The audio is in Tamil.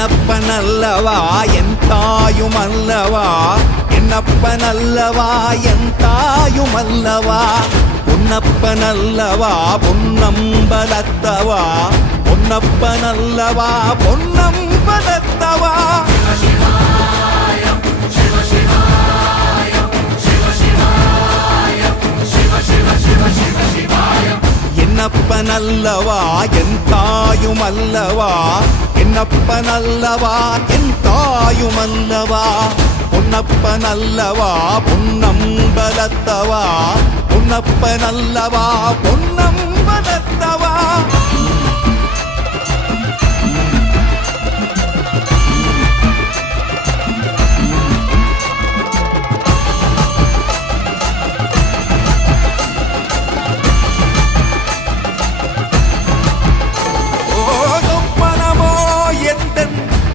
என்னப்பனல்லவா என் தாயுமல்லவா, என்னப்பனல்லவா என் தாயுமல்லவா, பொன்னப்பனல்லவா பொன்னம்பலத்தவா, பொன்னப்பனல்லவா பொன்னம்பலத்தவா. என்னப்பனல்லவா என் தாயுமல்லவா, என்னப்பனல்லவா என் தாயுமல்லவா, பொன்னப்பனல்லவா பொன்னம்பலத்தவா, பொன்னப்பனல்லவா பொன்னம்பலத்தவா.